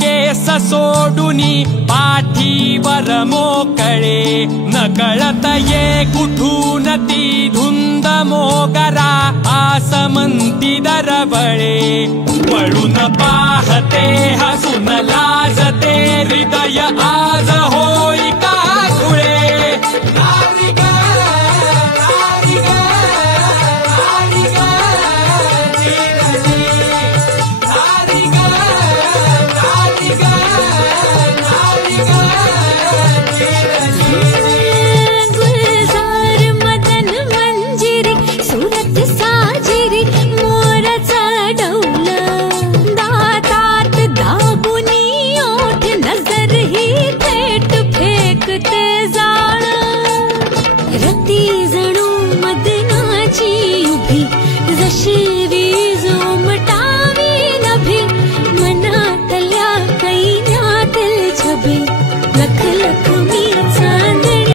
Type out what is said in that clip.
केस सोडुनी पाठीवर मोकळे नकळत ये कुठून ती धुंद मोगरा आसमंती दरवळे वळून